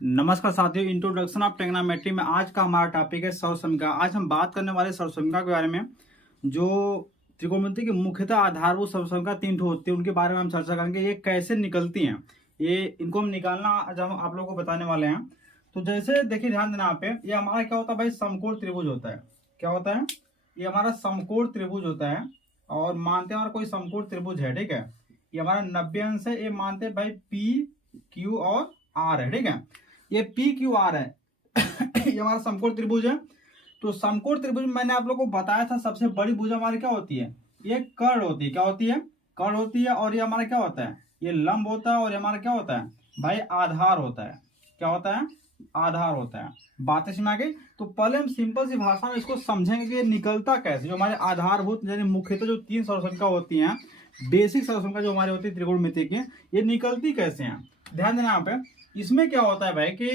नमस्कार साथियों, introduction of trigonometry में आज का हमारा टॉपिक है सर्वसमीकरण। आज हम बात करने वाले सर्वसमीकरण के बारे में। जो त्रिकोणमिति के मुख्यतः आधारभूत सर्वसमीकरण तीन ठो होती है, उनके बारे में हम चर्चा करेंगे। ये कैसे निकलती हैं, ये इनको हम निकालना आज हम आप लोगों को बताने वाले हैं। तो जैसे देखिए, ध्यान देना यहाँ पे, ये हमारा क्या होता है भाई, समकोण त्रिभुज होता है। क्या होता है? ये हमारा समकोण त्रिभुज होता है। और मानते हैं हमारा कोई समकोण त्रिभुज है, ठीक है। ये हमारा 90 अंश है। ये मानते हैं भाई पी क्यू और आर है, ठीक है। ये पी क्यू आर है ये हमारा समकोण त्रिभुज है। तो समकोण त्रिभुज में मैंने आप लोगों को बताया था, सबसे बड़ी भुजा हमारी क्या होती है, ये कर्ण होती है। क्या होती है? कर्ण होती है। और ये हमारा क्या होता है, ये लंब होता है। और ये हमारा क्या होता है भाई, आधार होता है। क्या होता है? आधार होता है। बातें समझ आ गई? तो पहले हम सिंपल सी भाषा में इसको समझेंगे कि ये निकलता कैसे। जो हमारे आधारभूत यानी मुख्यतः जो तीन सर्वसंख्या होती हैं, बेसिक सर्वसंख्या जो हमारी होती है त्रिकोणमिति की, ये निकलती कैसे हैं। ध्यान देना यहाँ पे। इसमें क्या होता है भाई कि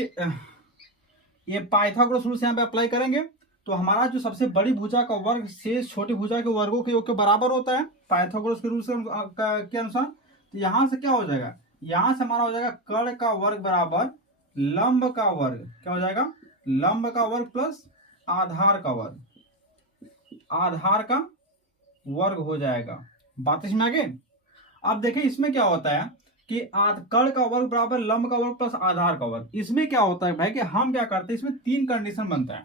ये पाइथागोरस रूल से यहाँ पे अप्लाई करेंगे तो हमारा जो सबसे बड़ी भुजा का वर्ग शेष छोटी भुजा के वर्गों के योग के बराबर होता है, पाइथागोरस के रूल से के अनुसार। तो यहाँ से क्या हो जाएगा, यहाँ से हमारा हो जाएगा कर्ण का वर्ग बराबर लंब का वर्ग। क्या हो जाएगा? लंब का वर्ग प्लस आधार का वर्ग। आधार का वर्ग हो जाएगा। बात इसमें आगे। अब देखिए इसमें क्या होता है कि कर्ण का वर्ग बराबर लंब का वर्ग प्लस आधार का वर्ग। इसमें क्या होता है भाई कि हम क्या करते हैं, इसमें तीन कंडीशन बनता है।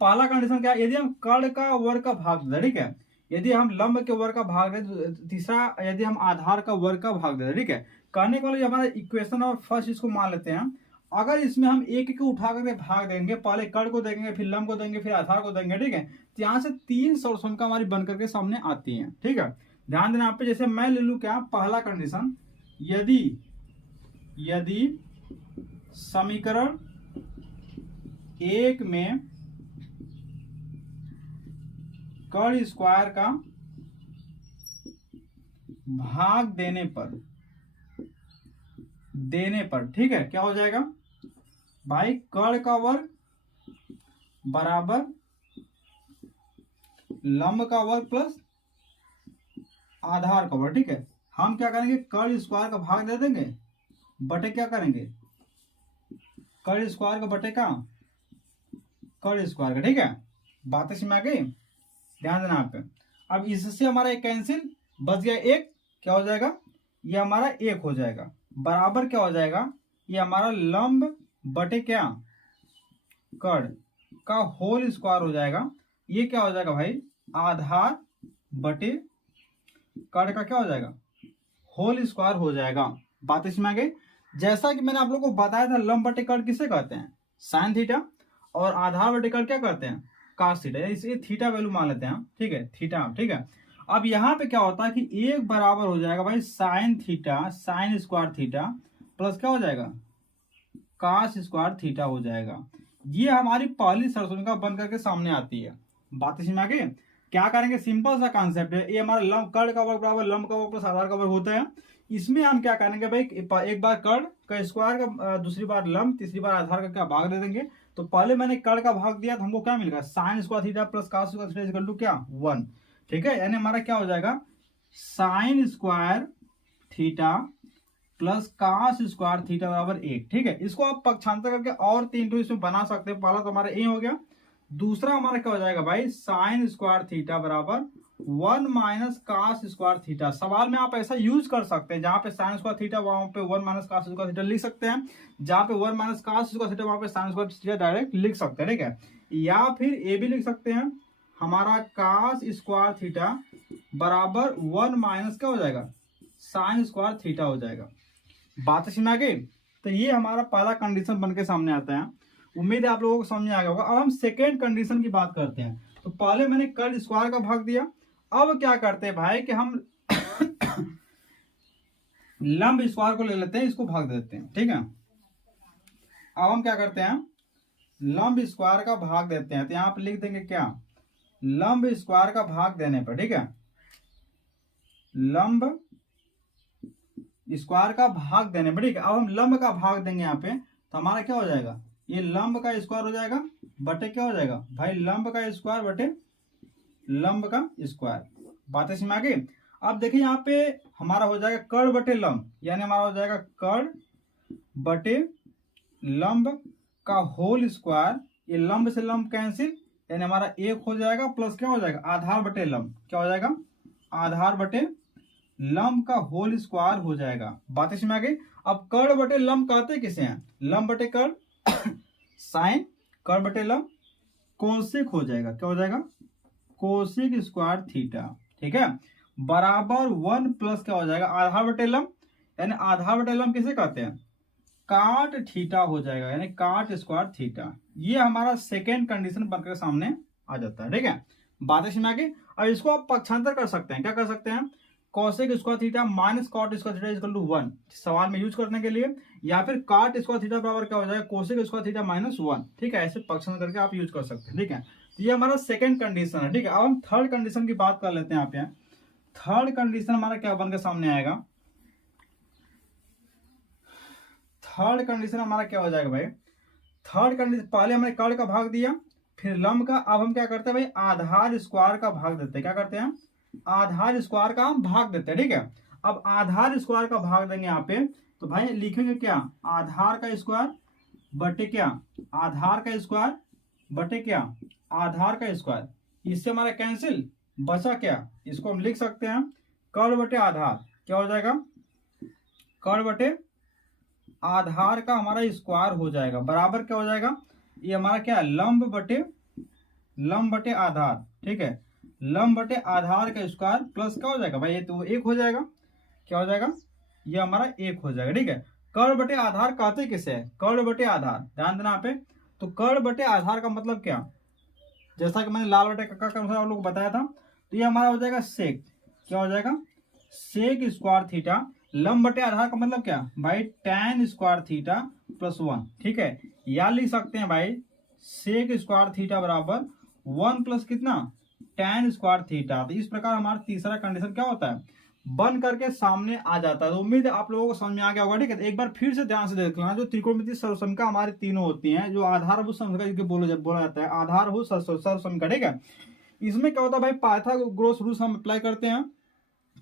पहला कंडीशन क्या है, यदि हम कर्ण का वर्ग का भाग दें, ठीक है। यदि हम लंब के वर्ग का भाग दें। तीसरा, यदि हम आधार का वर्ग का भाग दें, ठीक है। करने के लिए हमारा इक्वेशन और फर्स्ट इसको मान लेते हैं। अगर इसमें हम एक एक उठा करके भाग देंगे, पहले कर्ण को देंगे, फिर लंब को देंगे, फिर आधार को देंगे, ठीक है। तो यहाँ से तीन सर्वसंख्या हमारी बनकर के सामने आती है, ठीक है। ध्यान देना यहाँ पे। जैसे मैं ले लू क्या, पहला कंडीशन, यदि समीकरण एक में कर्ण स्क्वायर का भाग देने पर, ठीक है, क्या हो जाएगा भाई, कर्ण का वर्ग बराबर लंब का वर्ग प्लस आधार का वर्ग, ठीक है। हम क्या करेंगे, कर्ण स्क्वायर का भाग दे देंगे, बटे क्या करेंगे, कर्ण स्क्वायर का बटे का कर्ण स्क्वायर का, ठीक है। बातें समझ आ गई? ध्यान देना आप। अब इससे हमारा एक कैंसिल, बच गया एक। क्या हो जाएगा, ये हमारा एक हो जाएगा, बराबर क्या हो जाएगा, ये हमारा लंब बटे क्या, कर्ण का होल स्क्वायर हो जाएगा। ये क्या हो जाएगा भाई, आधार बटे कर्ण का क्या हो जाएगा, होल स्क्वायर हो जाएगा। बात इसमें आ गई। जैसा कि मैंने आप लोगों को बताया था, लंब बटे कर्ण किसे कहते हैं, साइन थीटा। और आधार बटे कर्ण क्या करते हैं, कास थीटा। इसे थीटा वैल्यू मान लेते हैं, ठीक है, थीटा, ठीक है। अब यहाँ पे क्या होता है कि एक बराबर हो जाएगा भाई sine theta, sign square theta plus क्या हो जाएगा, कास स्क्वायर थीटा हो जाएगा। ये हमारी पहली सर्वसंख्या बन करके सामने आती है। बात इसमें आगे। क्या करेंगे, सिंपल सा कॉन्सेप्ट है। ये हमारा लंब, कर्ण का वर्ग बराबर लंब का वर्ग प्लस आधार का वर्ग होता है। इसमें हम क्या करेंगे भाई, एक बार कर्ण का स्क्वायर का, दूसरी बार लंब, तीसरी बार आधार का क्या भाग दे देंगे। तो पहले मैंने कर्ण का भाग दिया तो हमको क्या मिलेगा, sine square theta plus cos square theta equal to क्या, 1, ठीक है। यानी हमारा क्या हो जाएगा, sine square theta plus cos square theta बराबर 1, ठीक है। इसको आप पक्षांतर करके और तीन टू इसमें बना सकते हैं। पहला तो हमारा ए हो गया। दूसरा हमारा क्या हो जाएगा भाई, साइन स्क्वायर थीटा बराबर 1 माइनस कास स्क्वायर थीटा। सवाल में आप ऐसा यूज कर सकते हैं, जहां पे साइन स्क्वायर थीटा वहां पे 1 माइनस कास स्क्वायर थीटा लिख सकते हैं। जहां पे 1 माइनस कास स्क्वायर थीटा वहां पे साइन स्क्वायर थीटा डायरेक्ट लिख सकते हैं, ठीक है। या फिर ए भी लिख सकते हैं, हमारा कास स्क्वायर थीटा बराबर 1 माइनस क्या हो जाएगा, साइन स्क्वायर थीटा हो जाएगा। बात समझ आ गई? तो ये हमारा पहला कंडीशन बन के सामने आता है। उम्मीद है आप लोगों को समझ आ गया होगा। अब हम सेकेंड कंडीशन की बात करते हैं। तो पहले मैंने कर्ण स्क्वायर का भाग दिया। अब क्या करते हैं भाई कि हम लंब स्क्वायर को ले लेते हैं, इसको भाग देते हैं, ठीक है। अब हम क्या करते हैं, लंब स्क्वायर का भाग देते हैं। तो यहां पर लिख देंगे क्या, लंब स्क्वायर का भाग देने पर, ठीक है, लंब स्क्वायर का भाग देने पर, ठीक है। अब हम लंब का भाग देंगे यहाँ पे, तो हमारा क्या हो जाएगा, ये लंब का स्क्वायर हो जाएगा बटे क्या हो जाएगा भाई, लंब का स्क्वायर बटे लंब का स्क्वायर। बातें समझ आ गई? अब देखिए यहाँ पे हमारा हो जाएगा कर्ण बटे लंब, यानी हमारा हो जाएगा कर्ण बटे लंब का होल स्क्वायर, ये लंब से लंब कैंसिल, यानी हमारा एक हो जाएगा प्लस क्या हो जाएगा आधार बटे लंब, क्या हो जाएगा आधार बटे लंब का होल स्क्वायर हो जाएगा। बात इसमें आ गई। अब कर्ण बटे लंब कहते किसे हैं, लंब बटे कर्ण साइन, कर्ण बटे लंब कोसिक हो जाएगा, क्या हो जाएगा कोसिक स्क्वायर थीटा, ठीक है, बराबर 1 प्लस क्या हो जाएगा आधार बटे लंब, यानी आधार बटे लंब किसे कहते हैं काट थीटा हो जाएगा, यानी काट स्क्वायर थीटा। ये हमारा सेकेंड कंडीशन बनकर सामने आ जाता है, ठीक है। बात समझ में आ गई। अब इसको आप पक्षांतर कर सकते हैं, क्या कर सकते हैं cosec square theta minus cot square theta equal to 1 सवाल में यूज करने के लिए, या फिर काट स्क्वायर थीटा बराबर क्या हो जाएगा कोसेक स्क्वायर थीटा माइनस 1, ठीक है, ऐसे पक्षांतर करके आप यूज कर सकते हैं, ठीक है। तो ये हमारा सेकंड कंडीशन है, ठीक है। अब हम थर्ड कंडीशन की बात कर लेते हैं। यहाँ पे थर्ड कंडीशन हमारा क्या बनकर सामने आएगा, थर्ड कंडीशन हमारा क्या हो जाएगा भाई, थर्ड कंडीशन पहले हमने कर्ण का भाग दिया फिर लंब का, अब हम क्या करते हैं भाई आधार स्क्वायर का भाग देते हैं, क्या करते हैं आधार स्क्वायर का हम भाग देते हैं, ठीक है। अब आधार स्क्वायर का भाग देंगे यहाँ पे, तो भाई लिखेंगे क्या आधार का स्क्वायर बटे क्या आधार का स्क्वायर बटे क्या आधार का स्क्वायर, इससे हमारा कैंसिल बचा क्या, इसको हम लिख सकते हैं कर्ण बटे आधार, क्या हो जाएगा कर्ण बटे आधार का हमारा स्क्वायर हो जाएगा, बराबर क्या हो जाएगा ये हमारा क्या लंब बटे आधार, ठीक है, लंब बटे आधार का स्क्वायर प्लस क्या हो जाएगा भाई ये तो एक हो जाएगा, क्या हो जाएगा ये हमारा एक हो जाएगा, ठीक है। कर्ण बटे आधार कहते किसे है कर्ण बटे आधार, ध्यान देना यहाँ पे। तो कर्ण बटे आधार का मतलब क्या, जैसा कि मैंने लाल बटे कक्का के अनुसार आप लोग को बताया था, तो ये हमारा हो जाएगा सेक, क्या हो जाएगा सेक स्क्वायर थीटा, लंब बटे आधार का मतलब क्या भाई tan स्क्वायर थीटा प्लस 1, ठीक है, या लिख सकते हैं भाई सेक स्क्वायर थीटा बराबर 1 प्लस कितना tan स्क्वायर थीटा। तो इस प्रकार हमारा तीसरा कंडीशन क्या होता है बन करके सामने आ जाता है। तो उम्मीद है आप लोगों को समझ में आ गया होगा, ठीक है। एक बार फिर से ध्यान से देख लेना, जो त्रिकोणमितीय सर्वसमका हमारी तीनों होती हैं, जो आधारभूत समका बोला जाता है आधारभूत सर्वसमका, ठीक है। इसमें क्या होता है भाई पाइथागोरस रूल हम अप्लाई करते हैं,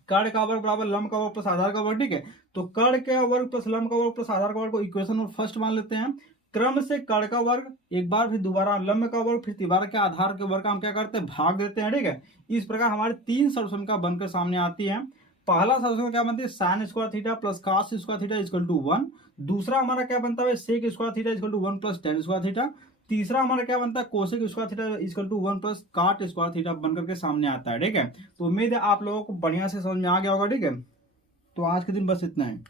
कर्ण का वर्ग बराबर लंब का वर्ग प्लस आधार का वर्ग, ठीक है। तो कर्ण का वर्ग प्लस लंब का वर्ग प्लस आधार का वर्ग को इक्वेशन नंबर फर्स्ट मान लेते हैं, क्रम से कर्ण का वर्ग एक बार फिर दोबारा लंब का वर्ग फिर तिबारा के आधार के वर्ग का हम क्या करते हैं भाग देते हैं, ठीक है। इस प्रकार हमारे तीन सर्वसमका बनकर सामने आती है। पहला सर्वसमका क्या बनती है sine square theta plus cos square theta equal to 1, दूसरा हमारा क्या बनता है sec square theta equal to 1 plus tan square theta, तीसरा हमारा क्या बनता है cosec square theta equal to 1 plus cot square theta बनकर के सामने आता है, ठीक है। तो उम्मीद है आप लोगों को बढ़िया से समझ में आ गया होगा, ठीक है। तो आज के दिन बस इतना है।